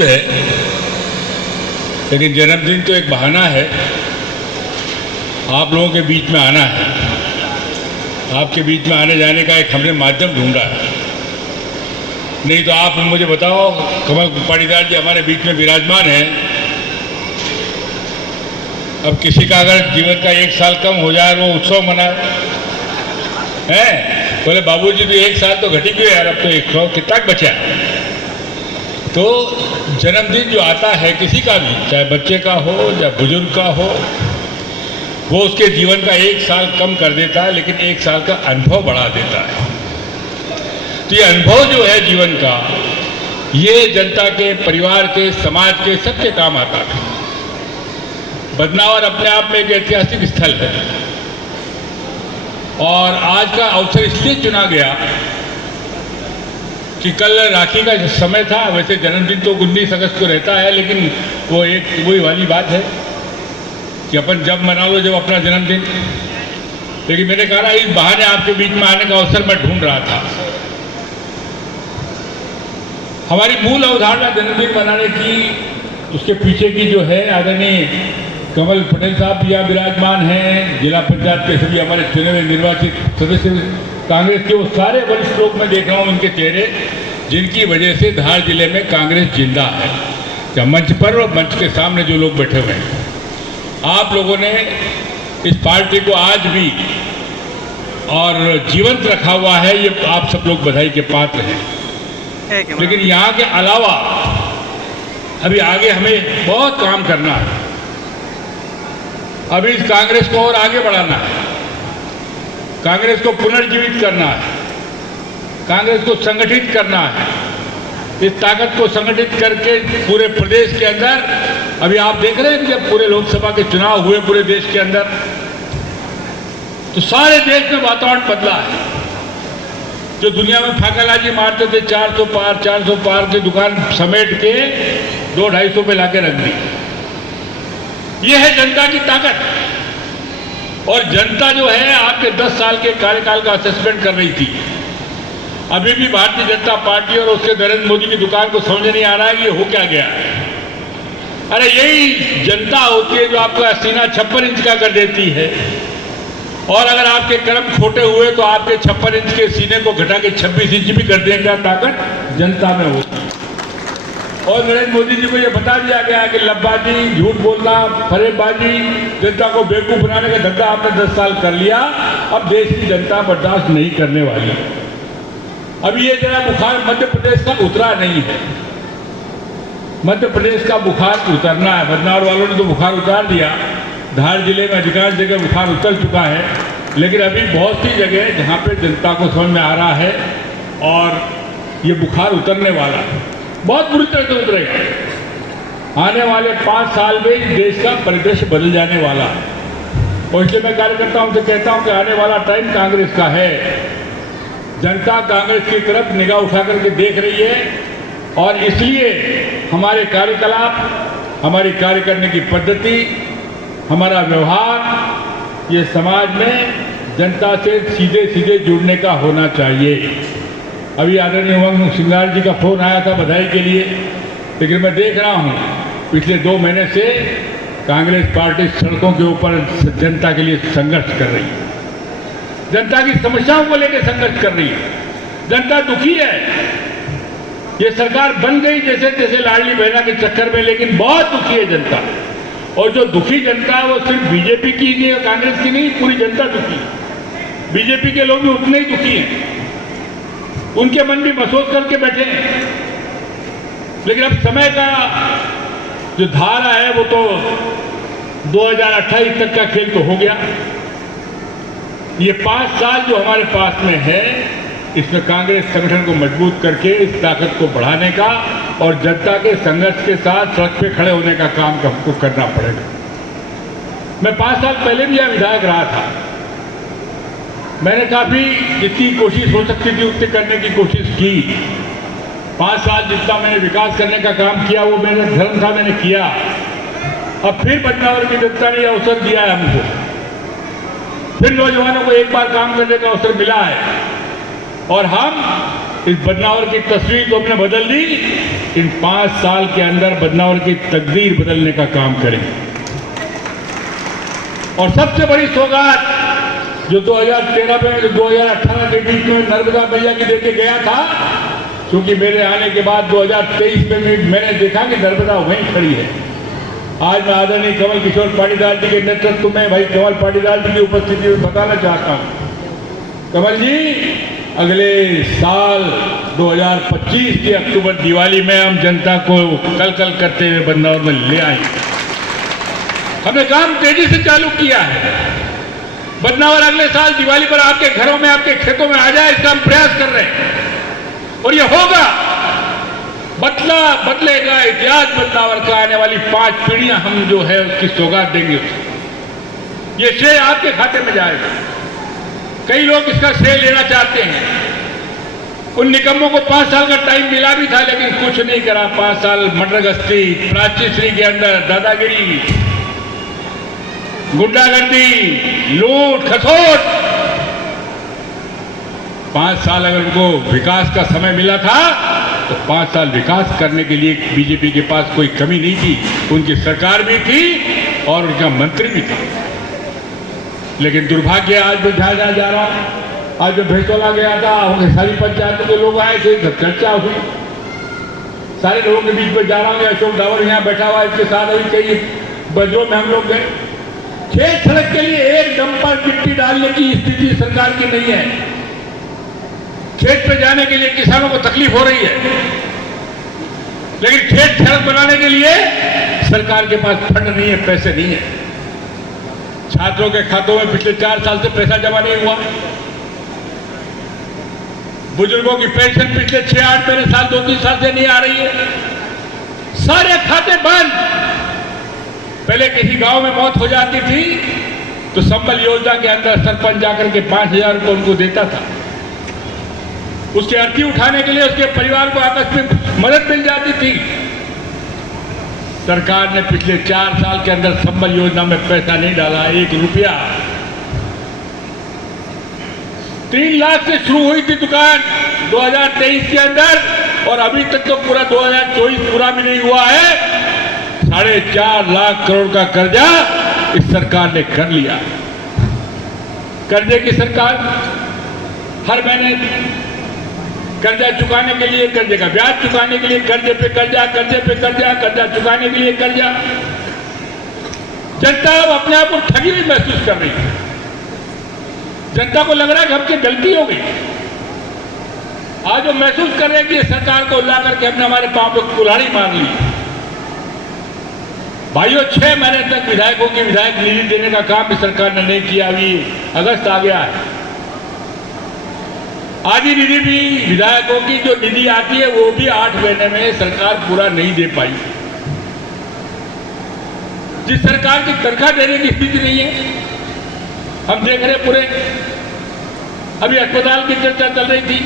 है, लेकिन जन्मदिन तो एक बहाना है आप लोगों के बीच में आना है। आपके बीच में आने जाने का एक हमने माध्यम ढूंढा है। नहीं तो आप मुझे बताओ, कमल पाटीदार जी हमारे बीच में विराजमान हैं। अब किसी का अगर जीवन का 1 साल कम हो जाए वो उत्सव मनाए हैं। बोले बाबूजी तो 1 साल तो घटी गए यार, अब तो 100 कितना बचा। तो जन्मदिन जो आता है किसी का भी, चाहे बच्चे का हो या बुजुर्ग का हो, वो उसके जीवन का 1 साल कम कर देता है, लेकिन 1 साल का अनुभव बढ़ा देता है। तो ये अनुभव जो है जीवन का, ये जनता के, परिवार के, समाज के, सबके काम आता है। बदनावर अपने आप में एक ऐतिहासिक स्थल है और आज का अवसर इसलिए चुना गया कि कल राखी का समय था। वैसे जन्मदिन तो 19 अगस्त को रहता है, लेकिन वो एक वही वाली बात है कि अपन जब मना लो जब अपना जन्मदिन। लेकिन मैंने कहा इस बहाने आपके बीच में आने का अवसर मैं ढूंढ रहा था। हमारी मूल अवधारणा जन्मदिन मनाने की, उसके पीछे की जो है, आदरणीय कमल पटेल साहब यहाँ विराजमान हैं, जिला पंचायत के सभी हमारे चुने हुए निर्वाचित सदस्य, कांग्रेस के वो सारे वरिष्ठ लोग मैं देख रहा हूँ उनके चेहरे, जिनकी वजह से धार जिले में कांग्रेस जिंदा है। क्या मंच पर और मंच के सामने जो लोग बैठे हुए हैं, आप लोगों ने इस पार्टी को आज भी और जीवंत रखा हुआ है, ये आप सब लोग बधाई के पात्र हैं। लेकिन यहाँ के अलावा अभी आगे हमें बहुत काम करना है। अभी इस कांग्रेस को और आगे बढ़ाना है, कांग्रेस को पुनर्जीवित करना है, कांग्रेस को संगठित करना है। इस ताकत को संगठित करके पूरे प्रदेश के अंदर, अभी आप देख रहे हैं कि जब पूरे लोकसभा के चुनाव हुए पूरे देश के अंदर, तो सारे देश में वातावरण बदला है। जो दुनिया में फाकालाजी मारते थे 400 पार की दुकान समेट के 200-250 पे लाके रख दी। ये है जनता की ताकत। और जनता जो है आपके 10 साल के कार्यकाल का असेसमेंट कर रही थी। अभी भी भारतीय जनता पार्टी और उसके नरेंद्र मोदी की दुकान को समझ नहीं आ रहा है कि ये हो क्या गया। अरे यही जनता होती है जो आपका सीना 56 इंच का कर देती है, और अगर आपके कर्म खोटे हुए तो आपके 56 इंच के सीने को घटा के 26 इंच भी कर देने का ताकत जनता में होती है। और नरेंद्र मोदी जी को ये बता दिया गया कि लब्बाजी, झूठ बोलना, फरेबबाजी, जनता को बेवकूफ बनाने का धंधा आपने 10 साल कर लिया। अब देश की जनता बर्दाश्त नहीं करने वाली। अभी ये जरा बुखार मध्य प्रदेश का उतरा नहीं है। मध्य प्रदेश का बुखार उतरना है। बदनावर वालों ने तो बुखार उतार दिया, धार जिले में अधिकांश जगह बुखार उतर चुका है, लेकिन अभी बहुत सी जगह जहाँ पे जनता को समझ में आ रहा है और ये बुखार उतरने वाला है, बहुत बुरी तरह से उतरेगा। आने वाले 5 साल में इस देश का परिदृश्य बदल जाने वाला है। और इसलिए मैं कार्यकर्ताओं से कहता हूँ कि आने वाला टाइम कांग्रेस का है। जनता कांग्रेस की तरफ निगाह उठा करके देख रही है, और इसलिए हमारे कार्यकलाप, हमारी कार्य करने की पद्धति, हमारा व्यवहार, ये समाज में जनता से सीधे सीधे जुड़ने का होना चाहिए। अभी आदरणीय उमंग सिंगार जी का फोन आया था बधाई के लिए, लेकिन मैं देख रहा हूँ पिछले 2 महीने से कांग्रेस पार्टी सड़कों के ऊपर जनता के लिए संघर्ष कर रही है, जनता की समस्याओं को लेकर संघर्ष कर रही है। जनता दुखी है। ये सरकार बन गई जैसे जैसे लाडली बहना के चक्कर में, लेकिन बहुत दुखी है जनता। और जो दुखी जनता है वो सिर्फ बीजेपी की नहीं, कांग्रेस की नहीं, पूरी जनता दुखी है। बीजेपी के लोग भी उतने ही दुखी हैं, उनके मन भी महसूस करके बैठे हैं। लेकिन अब समय का जो धारा है वो तो 2028 तक का खेल तो हो गया। ये 5 साल जो हमारे पास में है, इसमें कांग्रेस संगठन को मजबूत करके इस ताकत को बढ़ाने का और जनता के संघर्ष के साथ सड़क पे खड़े होने का काम हमको करना पड़ेगा। मैं 5 साल पहले भी यहाँ विधायक रहा था। मैंने काफ़ी जितनी कोशिश हो सकती थी उतनी करने की कोशिश की। 5 साल जितना मैंने विकास करने का काम किया वो मेरा धर्म था, मैंने किया। अब फिर बदनावर की जनता ने अवसर दिया है हमको, फिर नौजवानों को एक बार काम करने का अवसर मिला है, और हम इस बदनावर की तस्वीर तो हमने बदल दी। इन 5 साल के अंदर बदनावर की तकदीर बदलने का काम करेंगे। और सबसे बड़ी सौगात जो 2013 में 2018 के बीच में नर्मदा मैया की देके गया था, क्योंकि मेरे आने के बाद 2023 में मैंने देखा कि नर्मदा वहीं खड़ी है। आज मैं आदरणीय कमल किशोर पाटीदार जी के नेतृत्व में भाई कमल पाटीदार जी की उपस्थिति में बताना चाहता हूं, कमल जी अगले साल 2025 के अक्टूबर दिवाली में हम जनता को कल करते हुए बदनावर में ले आएंगे। हमने काम तेजी से चालू किया है। बदनावर अगले साल दिवाली पर आपके घरों में, आपके खेतों में आ जाए, इसका हम प्रयास कर रहे हैं और ये होगा। बदलेगा इतिहास बदनावर का। आने वाली 5 पीढ़ियां हम जो है उसकी सौगात देंगे उसे। ये श्रेय आपके खाते में जाएगा। कई लोग इसका श्रेय लेना चाहते हैं। उन निकम्मों को 5 साल का टाइम मिला भी था, लेकिन कुछ नहीं करा। 5 साल मर्डरगश्ती, प्राचीश्री के अंदर दादागिरी, गुंडागर्दी, लूट खसोट। 5 साल अगर उनको विकास का समय मिला था तो 5 साल विकास करने के लिए बीजेपी के पास कोई कमी नहीं थी। उनकी सरकार भी थी और उनका मंत्री भी था। लेकिन दुर्भाग्य आज मैं जहां जा रहा हूं, आज मैं भैंसोला गया था, वहां सारी पंचायतों के लोग आए थे, सब चर्चा हुई। सारे लोगों के बीच में जा रहा हूं। अशोक डावर यहाँ बैठा हुआ, इसके साथ अभी कई बजरों में हम लोग गए। खेत सड़क के लिए एक डंपर मिट्टी डालने की स्थिति सरकार की नहीं है। खेत पे जाने के लिए किसानों को तकलीफ हो रही है, लेकिन खेत सड़क बनाने के लिए सरकार के पास फंड नहीं है, पैसे नहीं है। छात्रों के खातों में पिछले 4 साल से पैसा जमा नहीं हुआ। बुजुर्गों की पेंशन पिछले 6-8 महीने साल 2-3 साल से नहीं आ रही है। सारे खाते बंद। पहले किसी गांव में मौत हो जाती थी तो संबल योजना के अंदर सरपंच जाकर के 5,000 रुपये उनको देता था। उसकी अर्थी उठाने के लिए उसके परिवार को आकस्मिक मदद मिल जाती थी। सरकार ने पिछले 4 साल के अंदर संबल योजना में पैसा नहीं डाला, 1 रुपया। 3 लाख से शुरू हुई थी दुकान 2023 के अंदर, और अभी तक तो पूरा 2024 पूरा भी नहीं हुआ है। 4.5 लाख करोड़ का कर्जा इस सरकार ने कर लिया। कर्जे की सरकार हर महीने कर्जा चुकाने के लिए, कर्जे का ब्याज चुकाने के लिए कर्जे पे कर्जा, कर्जे पे कर्जा, कर्जा चुकाने के लिए कर्जा। जनता अब अपने आप को ठगी हुई महसूस कर रही है। जनता को लग रहा है कि हमसे गलती हो गई। आज वो महसूस कर रहे हैं कि सरकार को ला करके हमने हमारे पांव पे कुल्हाड़ी मार ली। भाइयों, 6 महीने तक विधायकों की विधायक निधि देने का काम भी सरकार ने नहीं किया। अभी अगस्त आ गया है। आधी निधि भी विधायकों की जो निधि आती है वो भी 8 महीने में सरकार पूरा नहीं दे पाई। जिस सरकार की तनख्वाह देने की स्थिति नहीं है, हम देख रहे पूरे। अभी अस्पताल की चर्चा चल रही थी।